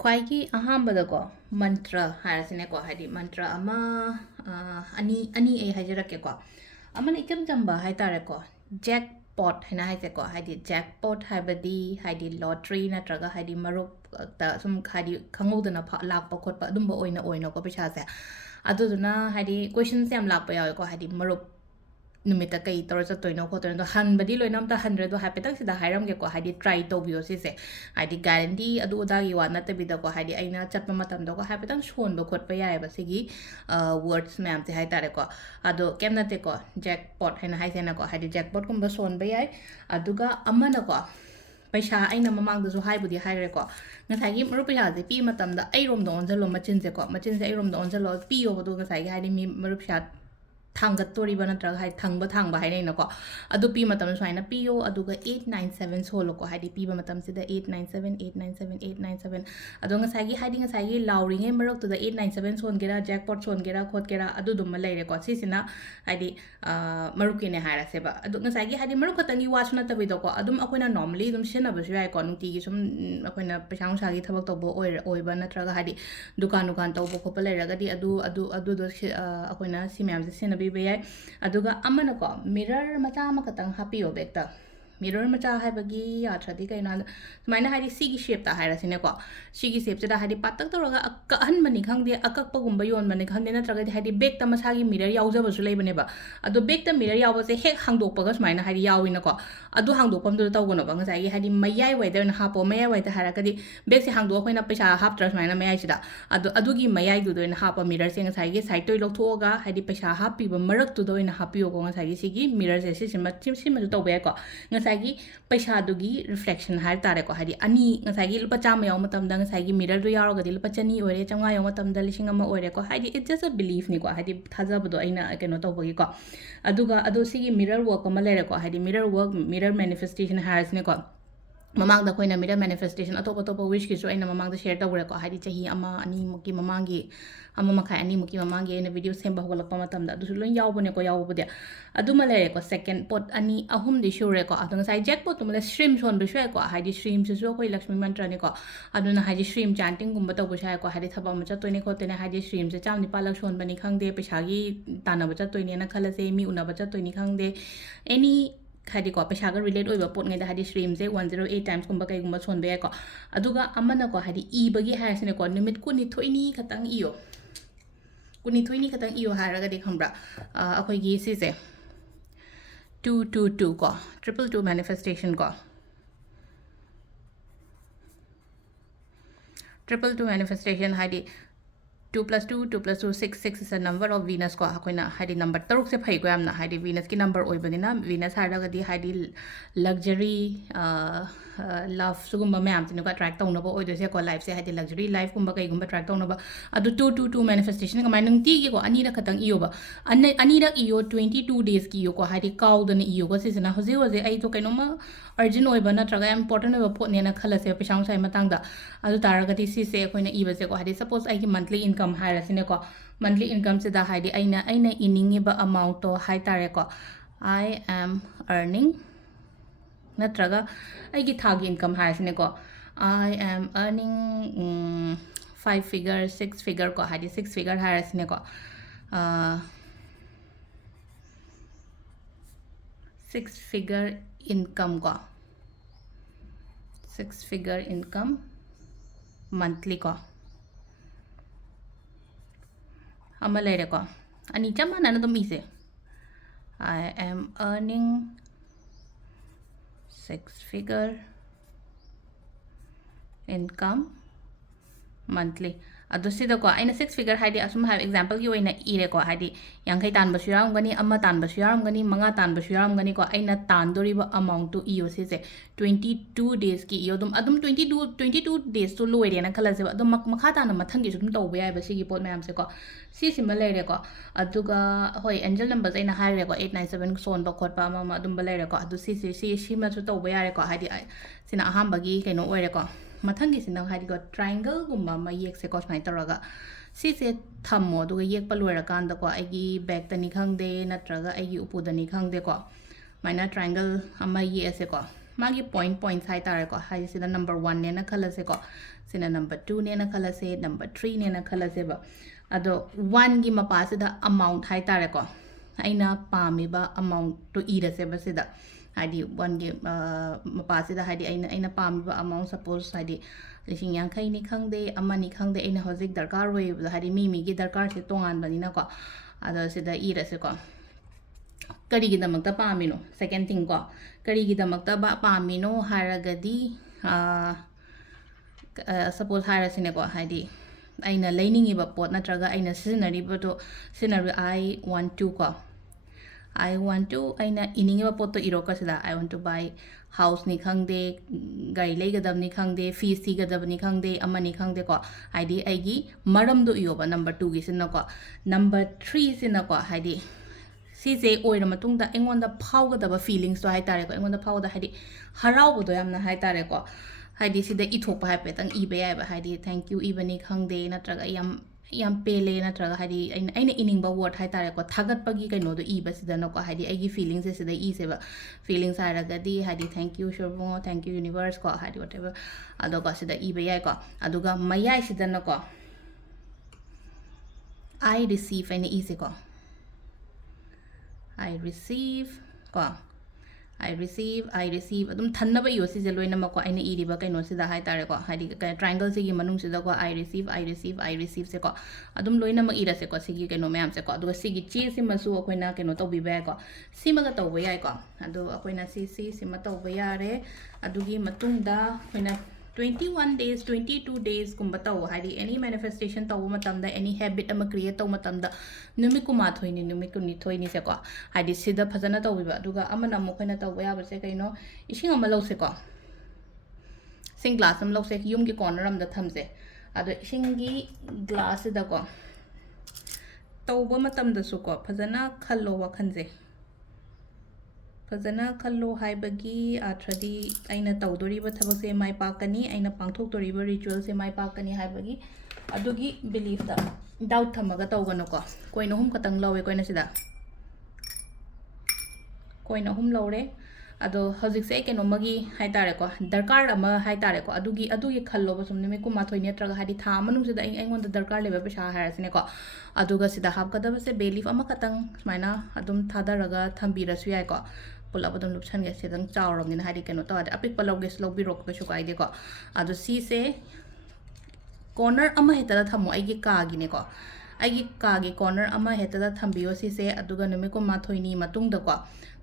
ख्वाइगी अहांबदको मंत्र हारसिनेको हाइदि मंत्र अमा अनि ए हाइजरकेको अमन इचम चंबा हाइतारेको जैकपॉट हैना हाइसेको हाइदि जैकपॉट हाइबदि हाइदि लॉटरी नत्रगा हाइदि मरुप ता सुम हाइदि खंगौदना लाक्पा खोटपा अदुंबा ओइना को पैसासे अदुदुना हाइदि क्वेश्चन्स याम लाक्पा यावेको हाइदि मरुप नुमिता कई तौर चतोइनो खोतोइनो हनबदी लोइनम ता हंड्रेड हाइपेतक सिदा हाइरमगेको हाइदि ट्राई तौबियो सिसे हाइदि गारंटी अदु उदागी वा नतबिदको हाइदि अइना चटपा मतमदको हाइपेतक सोनबो खोटपा यायबा सिगी वर्ड्स मैम ते हाइतारेको अदो केम नतेको जैकपॉट हैना हाइसेनाको हाइदि जैकपॉट कुंबा सोनबा याय अदुगा अमनको पैसा अइना ममांगदसु हाइबुदि हाइरेको ngसाइगी मरु पैसासे पी मतमदा अइरोमदो ओनजलो मचिनसे अइरोमदो ओनजलो पियो बदो ngसाइगी हाइदि मी मरु पैसा थांगतोरीबा नत्रगा हाइ थांगबा हाइनैनको अदु पी मतम स्वाइना पियो अदुगा 897 सोलोको हाइदि पीबा मतम सिदा 897 अदो ngसाइगी हाइदि ngसाइगी लाउरिङे मरक्तुदा 897 सोनगेरा जैकपॉट सोनगेरा खोटगेरा अदु दुम लेरेको सिसिना हाइदि मरुकिने हाइरासेबा अदु ngसाइगी हाइदि मरु खतंगी वासु नतबिदको अदुम अखोइना नॉर्मली दुम सिनबसु याइको नुंतिगी सुम अखोइना पैसा नुसागी थबक तौबो ओइबा नत्रगा हाइदि दुकान तौबो खोपा लेरगदि अदु अखोइना सिमयामसे सिनबि अदुगा अमनको मिरर मचा अमखतंग हापियो बेक्ता मिरर मचा हाइबगी यात्रदि कैना सुमाइना हाइदि सिगी शेपता हाइरासिनेको सिगी शेपसेदा हाइदि पातक तौरगा अकहनबनि खंगदे अककपगुंबा योनबनि खंगदे नत्रगदि हाइदि बेक्ता मसागी मिरर यावजबसु लेबनेबा अदु बेक्ता मिरर यावबसे हेक हांगदोकपगा सुमाइना हाइदि याविनको अदु हांगदोकपमदु तौगनोबा ngसाइगी हाइदि मयाइ वाइदरना हापो मयाइ वाइदा हाराकदि बेक्से हांगदो अखोइना पैसा हापत्रा सुमाइना मयाइसिदा अदुगी मयाइ दुदोइना हापा मिरर से ngसाइगी साइड तोइ लौथोगा हाइदि पैसा हापिबा मरक्तुदो ओइना हापियोको ngसाइगी सिगी मिरर से सिमजु तौबयाको ngसाइगी पैसा दुगी रिफ्लेक्शन हार तारेको हाइदि अनि ngसाइगी लुपा चाम याव मतमदा ngसाइगी मिरर दु यारोगदि लुपा चनी ओरे चंगा याव मतमदा लिसिंग अमा ओरेको हाइदि इट्स जस्ट अ बिलीफ निको हाइदि थाजबदो अइना केनो तौबगीको अदुगा अदो सिगी मिरर वर्क अमा लेरेको हाइदि मिरर वर्क मिरर मैनिफेस्टेशन हारसिनेको ममांगदा कोइना मिरर मैनिफेस्टेशन अतोप अतोप विश किसु अइना ममांगदा शेयर तौरेको हाइदि चाही अमा अनि मुकी ममांगी अमा मखाय अनि मुकी ममांगी अइना video Semba होगलपा मतमदा अदुसु lion यावबनेको यावबदे अदुमा लेरेको second pot अनि अहुम दि शुरेको अदु ngसाइ जैकपॉट तुमले स्ट्रीम सोन बिसुयको हाइदि स्ट्रीम सिसु कोइ लक्ष्मी मंत्रनेको अदुना हाइदि स्ट्रीम चांटिंग गुंबा तौबुसायको हाइदि थबा मचा तोइने खोतेने हाइदि स्ट्रीम से चाम निपालक सोन बनि खंगदे पैसागी ताना बचा तोइने ना खलसे मी उना बचा तोइने खंगदे एनी हाइदि को पैसा का रिलेट ओइबा पोट ngैदा हाइदि स्ट्रीम से 108 टाइम्स गुंबा कैगुंबा सोनबे को अदुगा अमनको हाइदि इबगी हायसिनेको निमिट कुनि थोइनी खतंग इयो कुनि थोइनी खतंग इयो हारगदि खंब्रा अखोइगी सिसे 222 को 222 मैनिफेस्टेशन को 222 manifestation हाइदि 2 plus 2 2 plus 2 6 6 is a number of Venus को अखोइना हाइदि नंबर तरुक से फैगो यामना हाइदि Venus की नंबर ओइबनिना Venus हारगदि हाइदि लग्जरी लव सुगुंबा मैम तिनुका ट्रैक तौनबो ओइदोसे को लाइफ से हाइदि लग्जरी लाइफ गुंबा कैगुंबा ट्रैक तौनबा अदु 222 मैनिफेस्टेशन कमाय नंगती को अनीरा खतंग इयोबा अनीरा इयो 22 डेज की इयो को हाइदि काउदन इयो को सिसना होजे होजे आई तो कैनोमा अर्जन ओइबा नत्रगा इंपोर्टेंट ओइबा पोटनेना खलसे पैसांग साइ मतांगदा अदु तारगदि सिसे अखोइना इबसे को हाइदि सपोज आई मंथली इनकम हाइरसिनेको मंथली इनकम से हाइदि अइना इनिंगिबा अमाउंट तो हाइ तारेको आई एम अर्निंग नत्रगा आइगी थागी इनकम हाइरसिनेको I am earning 5 figure 6 figure को हाइदि 6 फिगर हाइरसिनेको 6 फिगर इनकम को 6 फिगर इनकम मंथली को अमा लेरेको अनि चमाना न इसे I am earning 6 figure income monthly अदो सिदको आइना 6 फिगर हाइदि असुम हाइ एग्जांपल की ओइना इरेको हाइदि यांखै तानबसु यारमगनि अमा तानबसु यारमगनि मंगा तानबसु यारमगनि को आइना तानदोरिबा अमाउंट टू इयो सिसे 22 डेज की इयो अदुम 22 डेज तो लोइरेना खलसे अदुम मखा ताना मथंगी सुम तौबे याइबा सिगी पोट मैम से को सिसिमा लेरेको अदुगा होय एंजल नंबर आइना हाइरेको 897 सोनबा खोटपा अमा अदुम लेरेको अदु सिमा सु तौबे यारेको हाइदि सिना अहामबगी कैनो ओइरेको मथंगी सिना हाइदिको ट्रायंगल गुम्बा मा येकसे को स्माइ तौरगा सिसे थम्मो दुगा येकपा लोइरकांदा को आइगी बैक तनी खंगदे नत्रगा आइगी उपुदनी खंगदे को माइना ट्रायंगल अमा येसे को magi points hai tare ko hai sida number 1 ne na khalase ko sina number 2 ne na khalase number 3 ne na khalase ba ado 1 gi mapa sida amount hai tare ko aina pami ba amount to ira se ba sida hadi 1 gi mapa sida hadi aina pami ba amount suppose hadi lising yang khai ni khangde amani khangde aina hojik darkar roi hadi mi gi darkar se tongan bani na ko ado sida ira se ko ꯀꯔꯤꯒꯤꯗꯃꯛꯇ ꯄꯥꯝꯃꯤꯅꯣ ꯁꯦꯀꯦꯟ ꯊꯤꯡ ꯀꯣ ꯀꯔꯤꯒꯤꯗꯃꯛꯇ ꯄꯥꯝꯃꯤꯅꯣ ꯍꯥꯏꯔꯒꯗꯤ suppose ꯍꯥꯏꯔꯁꯤꯅꯦꯀꯣ ꯍꯥꯏꯗꯤ ꯑꯩꯅ ꯂꯩꯅꯤꯡꯉꯤꯕ ꯄꯣꯠ ꯅꯠꯇ꯭ꯔꯒ ꯑꯩꯅ ꯁꯤꯖꯤꯟꯅꯔꯤꯕꯗꯣ I want to ꯀꯣ I want to ꯑꯩꯅ ꯏꯅꯤꯡꯉꯤꯕ ꯄꯣꯠꯇꯣ ꯏꯔꯣꯀꯁꯤꯗ I want to buy ꯍꯥꯎꯁꯅꯤ ꯈꯪꯗꯦ ꯒꯥꯔꯤ ꯂꯩꯒꯗꯕꯅꯤ ꯈꯪꯗꯦ ꯐꯤꯁ ꯊꯤꯒꯗꯕꯅꯤ ꯈꯪꯗꯦ ꯑꯃꯅꯤ ꯈꯪꯗꯦꯀꯣ ꯍꯥꯏꯗꯤ ꯑꯩꯒꯤ ꯃꯔꯝꯗꯣ ꯏꯌꯣꯕ ꯅꯝꯕꯔ 2ꯒꯤꯁꯤꯅꯀꯣ ꯅꯝꯕꯔ 3ꯁꯤꯅꯀꯣ ꯍꯥꯏꯗꯤ ꯁꯤꯁꯦ ꯑꯣꯏꯔ ꯃꯇꯨꯡꯗ ꯑꯩꯉꯣꯟꯗ ꯐꯥꯎꯒꯗꯕ ꯐꯤꯂꯤꯡꯁꯇꯣ ꯍꯥꯏꯇꯥꯔꯦꯀꯣ ꯑꯩꯉꯣꯟꯗ ꯐꯥꯎꯒꯗ ꯍꯥꯏꯗꯤ ꯍꯔꯥꯎꯕꯗꯣ ꯌꯥꯝꯅ ꯍꯥꯏꯇꯥꯔꯦꯀꯣ ꯍꯥꯏꯗꯤ ꯁꯤꯗ ꯏꯊꯣꯛꯄ ꯍꯥꯏꯐꯦꯠꯇꯪ ꯏꯕ ꯌꯥꯏꯕ ꯍꯥꯏꯗꯤ ꯊꯦꯡꯛ ꯌꯨ ꯏꯕꯅꯤ ꯈꯪꯗꯦ ꯅꯠꯇ꯭ꯔꯒ ꯌꯥꯝ ꯄꯦꯜꯂꯦ ꯅꯠꯇ꯭ꯔꯒ ꯍꯥꯏꯗꯤ ꯑꯩꯅ ꯏꯅꯤꯡꯕ ꯋꯥꯔꯗ ꯍꯥꯏꯇꯥꯔꯦꯀꯣ ꯊꯥꯒꯠꯄꯒꯤ ꯀꯩꯅꯣꯗꯣ ꯏꯕꯁꯤꯗꯅꯀꯣ ꯍꯥꯏꯗꯤ ꯑꯩꯒꯤ ꯐꯤꯂꯤꯡꯁꯦ ꯁꯤꯗ ꯏꯁꯦꯕ ꯐꯤꯂꯤꯡꯁ ꯍꯥꯏꯔꯒꯗꯤ ꯍꯥꯏꯗꯤ ꯊꯦꯡꯛ ꯌꯨ ꯁꯣꯔꯕꯨꯡꯉꯣ ꯊꯦꯡꯛ ꯌꯨ ꯌꯨꯅꯤꯚꯔꯁ ꯀꯣ ꯍꯥꯏꯗꯤ ꯋꯥꯇꯦꯕꯔ ꯑꯗꯨꯒ ꯁꯤꯗ ꯏꯕ ꯌꯥꯏꯀꯣ ꯑꯗꯨꯒ ꯃꯌꯥꯏꯁꯤꯗꯅꯀꯣ I receive ꯍꯥꯏꯅ ꯏꯁꯦꯀꯣ I receive ko I receive adum thannaba iyo si jeloi namako aina iriba kaino sida hai tare ko hadi triangle sigi manung sida ko I receive se ko adum loina ma ira se ko sigi kaino mayam se ko adu sigi chi si masu akoina kaino tobi ba ko simaga tawba yai ko adu akoina sima tawba yare adugi matungda akoina 21 days 22 days kumba taw hadi any manifestation taw matamda any habit ama create taw matamda numit ku ma thoini numit ku ni thoini se ko hadi sida phajana taw biba duga amana mo khoina taw ya ba se kaino ising ama lo se ko sing glass am lo se yum gi corner am da thamse ado ising gi glass da ko taw ba matamda su ko phajana khallo wa khanje फजना खल्लो हाइबगी आथ्रदी आइना तौदोरिबा थबकसे माइ पाकनी आइना पांगथोकतोरिबा ritual से माइ पाकनी हाइबगी अदुगी belief दा doubt थमगा तौगनोको coin अहुम खतंग लवे coin सिदा coin अहुम लौरे अदो हजिकसे केनोमगी हाइतारेको दरकार अमा हाइतारेको अदुगी खल्लोबा सुम निमे कुमा थोइ नेत्रगा हादि था मनुंग सिदा आइंगोन द दरकार लेबा पैसा हारसनेको अदुगा सिदा हापकदबसे बेलीफ अमा खतंग स्माइना अदुम थादरगा थंबिरसु याइको पुलप अदम लुपसन गे सेदंग चावरमनिन हादि केनो तो अपिक पलौगे स्लो बिरोक कशु काइदेको अदो सी से कॉर्नर अमा हेतदा थमो आइगे कागिनेको आइगे कागे कॉर्नर अमा हेतदा थंबियो सी से अदुगा नुमित को माथोइनी मतुंगदको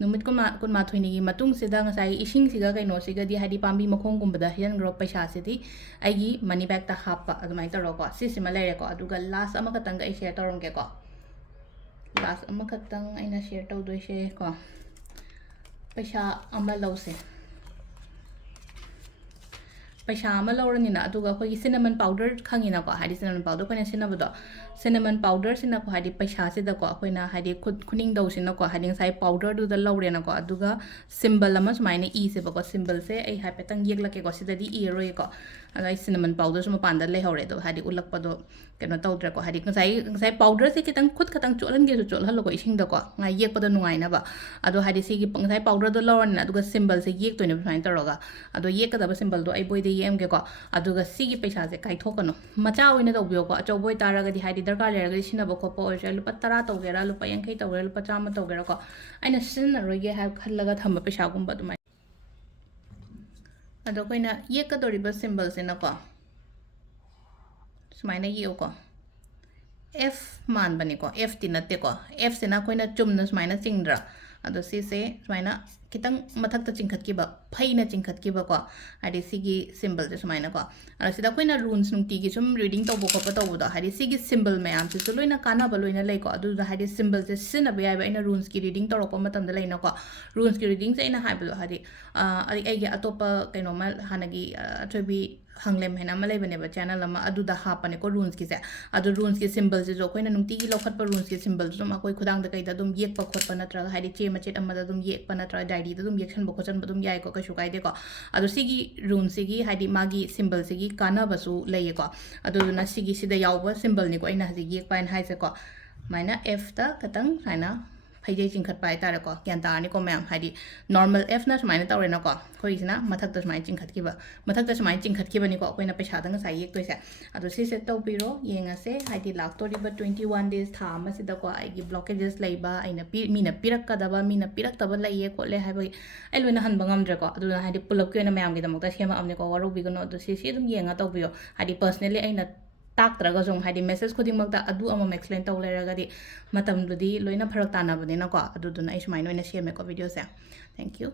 नुमित को माथोइनी गी मतुंग सिदा ngasai ising siga kaino siga di hadi pambi makhong gumbada hian gro paisa sidi aigi money bag ta happa adumai taroko sisima leireko aduga last ama katang ga share torongke ko last ama katang aina share tawdoise ko paisa ama lause paisa ama lorani na aduga khoi cinnamon powder khangina ko hadi cinnamon powder ko na sinabado cinnamon powder sina ko hadi paisa se da ko khoina hadi khuning dau sina ko hadi sai powder du da lore na ko aduga symbol ama sumaina e se ba ko symbol se ai ha petang yek lake ko sida di e roi ko ai cinnamon powder suma panda le hore do hadi ulak pa do keno tawdra ko hadi sai powder se kitang khut khatang cholan ge chol halo ko ising da ko ngai yek pa da nungai na ba ado hadi se gi sai powder do lore na aduga symbol se yek to ne fain taroga ado yek ka da symbol do ai boy de yem ge ko aduga sigi paisa se kai thokano macha oina do bio ko acho boy taraga di hadi darkar lerga di sinaba ko po oje lupa 10 tawgera lupa 50 tawgera lupa 100 tawgera ko aina sinna roige ha khallaga thamba paisa gumba dumai ado koina yek ka doriba symbol se na ko sumaina yeo ko f man bani ko f tinate ko f se na koina chumna sumaina chingdra ado si se sumaina kitang mathak ta chingkhat ki ba phaina chingkhat ki ba ko adi sigi symbol je sumaina ko ara sida koina runes nungti gi sum reading to bo ko pa to bo da hadi sigi symbol mayam se loina kana ba loina lei ko adu da hadi symbol je sina ba ya ba ina runes ki reading to ro ko matam da leina ko runes ki reading se ina ha ba hadi ai ge atopa kaino ma hanagi athobi hanglem hena ma leibane ba channel ama adu da ha pane ko runes ki se adu runes ki symbol je jo koina nungti gi lokhat pa runes ki symbol jo ma koi khudang da kai da dum yek pa khot pa na tra hadi che machet ama da dum yek pa na tra diary da dum yection bo khojan ba dum yai ko ka shu kai de ko adu sigi rune sigi hadi magi symbol sigi kana basu lei ko adu na sigi sida yaw ba symbol ni ko ina hadi yek pa en hai se ko maina f ta katang haina ꯐꯩꯖꯩ ꯆꯤꯡꯈꯠꯄ ꯍꯥꯏꯇꯥꯔꯦꯀꯣ ꯒ꯭ꯌꯥꯟ ꯇꯥꯔꯅꯤꯀꯣ ꯃꯌꯥꯝ ꯍꯥꯏꯗꯤ normal Fꯅ ꯁꯨꯃꯥꯏꯅ ꯇꯧꯔꯦꯅꯀꯣ ꯑꯩꯈꯣꯏꯒꯤꯁꯤꯅ ꯃꯊꯛꯇ ꯁꯨꯃꯥꯏꯅ ꯆꯤꯡꯈꯠꯈꯤꯕ ꯃꯊꯛꯇ ꯁꯨꯃꯥꯏꯅ ꯆꯤꯡꯈꯠꯈꯤꯕꯅꯤꯀꯣ ꯑꯩꯈꯣꯏꯅ ꯄꯩꯁꯥꯗ ꯉꯁꯥꯏ ꯌꯦꯛꯇꯣꯏꯁꯦ ꯑꯗꯣ ꯁꯤꯁꯦ ꯇꯧꯕꯤꯔꯣ ꯌꯦꯡꯉꯁꯦ ꯍꯥꯏꯗꯤ ꯂꯥꯛꯇꯣꯔꯤꯕ 21 days ꯊꯥ ꯑꯃꯁꯤꯗꯀꯣ ꯑꯩꯒꯤ ꯕ꯭ꯂꯣꯀꯦꯖꯦꯁ ꯂꯩꯕ ꯑꯩꯅ ꯃꯤꯅ ꯄꯤꯔꯛꯀꯗꯕ ꯃꯤꯅ ꯄꯤꯔꯛꯇꯕ ꯂꯩꯌꯦ ꯈꯣꯠꯂꯦ ꯍꯥꯏꯕꯒꯤ ꯑꯩ ꯂꯣꯏꯅ ꯍꯟꯕ ꯉꯝꯗ꯭ꯔꯦꯀꯣ ꯑꯗꯨꯅ ꯍꯥꯏꯗꯤ ꯄꯨꯂꯞꯀꯤ ꯑꯣꯏꯅ ꯃꯌꯥꯝꯒꯤꯗꯃꯛꯇ ꯁꯦꯝꯃꯛꯑꯕꯅꯤꯀꯣ ꯋꯥꯔꯧꯕꯤꯒꯅꯣ ꯑꯗꯣ ꯁꯤ ꯑꯗꯨꯝ ꯌꯦꯡꯉ ꯇꯧꯕꯤꯌꯣ ꯍꯥꯏꯗꯤ ꯄꯔꯁꯅꯦꯂꯤ ꯑꯩꯅ ꯇꯥꯛꯇ꯭ꯔꯒꯁꯨ ꯍꯥꯏꯗꯤ ꯃꯦꯁꯦꯖ ꯈꯨꯗꯤꯡꯃꯛꯇ ꯑꯗꯨ ꯑꯃꯃꯝ ꯑꯦꯛꯁꯄ꯭ꯂꯦꯟ ꯇꯧ ꯂꯩꯔꯒꯗꯤ ꯃꯇꯝꯗꯨꯗꯤ ꯂꯣꯏꯅ ꯐꯔꯛ ꯇꯥꯅꯕꯅꯤꯅꯀꯣ ꯑꯗꯨꯗꯨꯅ ꯑꯩ ꯁꯨꯃꯥꯏꯅ ꯑꯣꯏꯅ ꯁꯦꯝꯃꯦꯀꯣ ꯚꯤꯗꯤꯑꯣꯁꯦ ꯊꯦꯡꯛ ꯌꯨ